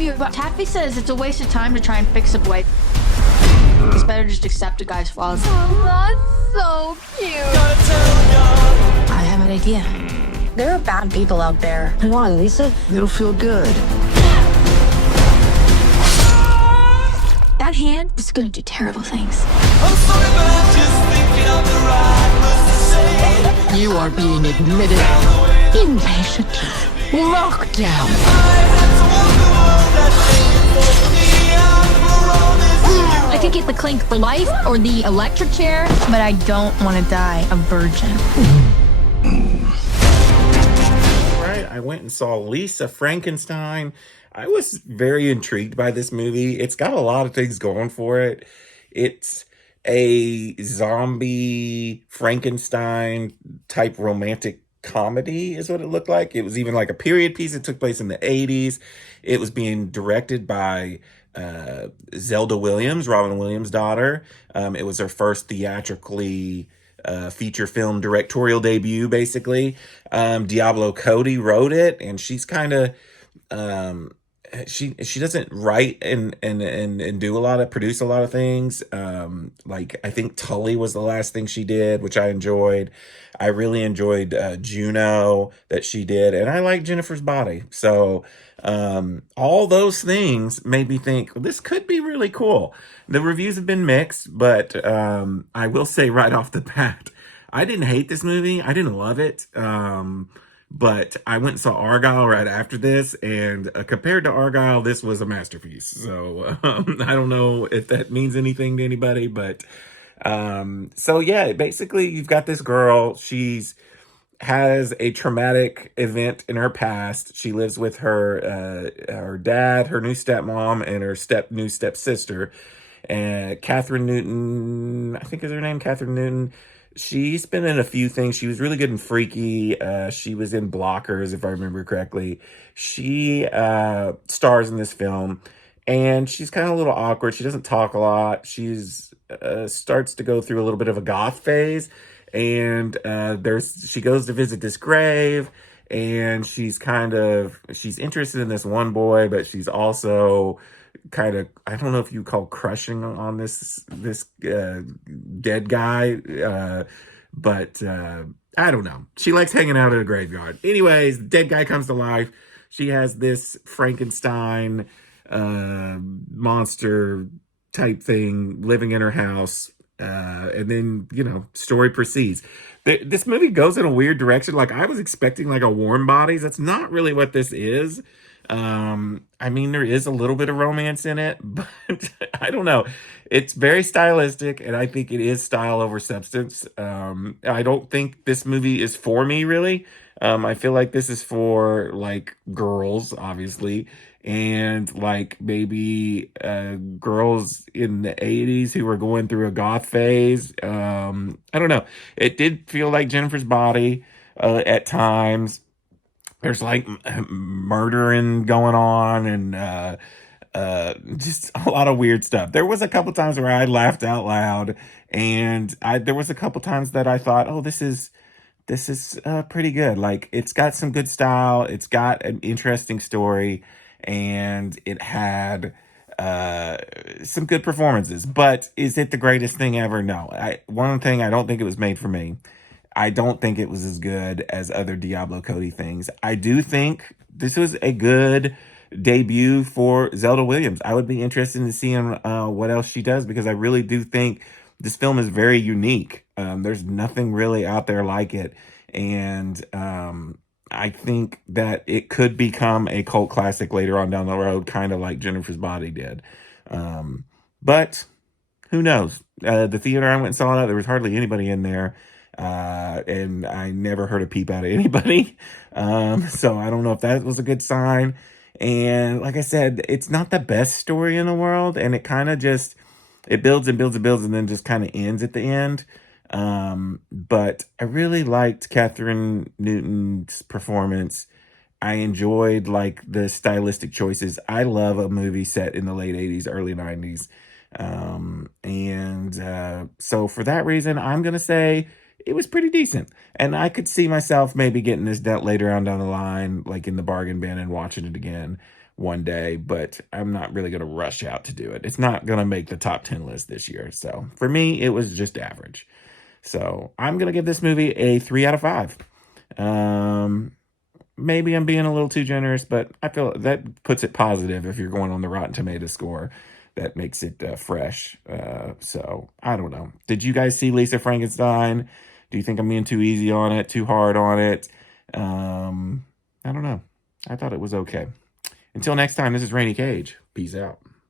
you, but Taffy says it's a waste of time to try and fix a boy. It's better just accept a guy's flaws. Oh, that's so cute. I have an idea. There are bad people out there. Come on, Lisa. It'll feel good. That hand is gonna do terrible things. I'm sorry, but I'm just thinking of the right words to say. You are being admitted inpatient lockdown. I could get the clink for life or the electric chair, but I don't want to die a virgin. Right, I went and saw Lisa Frankenstein. I was very intrigued by this movie. It's got a lot of things going for it. It's a zombie Frankenstein type romantic comedy is what it looked like. It was even like a period piece. It took place in the 80s. It was being directed by Zelda Williams, Robin Williams' daughter. It was her first theatrically feature film directorial debut, basically. Diablo Cody wrote it, and she's kind of she doesn't write and produce a lot of things. Like I think Tully was the last thing she did, which I enjoyed. I really enjoyed Juno that she did, and I like Jennifer's Body. So all those things made me think, well, this could be really cool. The reviews have been mixed, but I will say right off the bat, I didn't hate this movie. I didn't love it. But I went and saw Argyle right after this, and compared to Argyle, this was a masterpiece. So I don't know if that means anything to anybody, but so yeah, basically you've got this girl. She's has a traumatic event in her past. She lives with her dad, her new stepmom, and her new stepsister. And Catherine Newton, I think is her name, Catherine Newton. She's been in a few things. She was really good in Freaky. She was in Blockers, if I remember correctly. She stars in this film, and she's kind of a little awkward. She doesn't talk a lot. She's starts to go through a little bit of a goth phase, and she goes to visit this grave, and she's interested in this one boy, but she's also kind of, I don't know if you call crushing on this dead guy, but I don't know. She likes hanging out at a graveyard. Anyways, the dead guy comes to life. She has this Frankenstein monster type thing living in her house, and then story proceeds. This movie goes in a weird direction. Like I was expecting like a Warm Bodies. That's not really what this is. I mean, there is a little bit of romance in it, but I don't know. It's very stylistic, and I think it is style over substance. I don't think this movie is for me, really. I feel like this is for like girls, obviously, and like maybe girls in the 80s who were going through a goth phase. I don't know. It did feel like Jennifer's Body at times. There's like murdering going on and just a lot of weird stuff. There was a couple times where I laughed out loud, and there was a couple times that I thought, oh, this is pretty good. Like it's got some good style, it's got an interesting story, and it had some good performances. But is it the greatest thing ever? No. One thing, I don't think it was made for me. I don't think it was as good as other Diablo Cody things. I do think this was a good debut for Zelda Williams. I would be interested in seeing what else she does, because I really do think this film is very unique. There's nothing really out there like it. And I think that it could become a cult classic later on down the road, kind of like Jennifer's Body did. But who knows? The theater I went and saw it, there was hardly anybody in there. And I never heard a peep out of anybody. So I don't know if that was a good sign. And like I said, it's not the best story in the world. And it kind of just, it builds and builds and builds and then just kind of ends at the end. But I really liked Catherine Newton's performance. I enjoyed like the stylistic choices. I love a movie set in the late 80s, early 90s. So for that reason, I'm going to say it was pretty decent. And I could see myself maybe getting this later on down the line, like in the bargain bin and watching it again one day, but I'm not really going to rush out to do it. It's not going to make the top 10 list this year. So for me, it was just average. So I'm going to give this movie a 3 out of 5. Maybe I'm being a little too generous, but I feel that puts it positive if you're going on the Rotten Tomatoes score. That makes it fresh. So I don't know. Did you guys see Lisa Frankenstein? Do you think I'm being too easy on it, too hard on it? I don't know. I thought it was okay. Until next time, this is Rainy Cage. Peace out.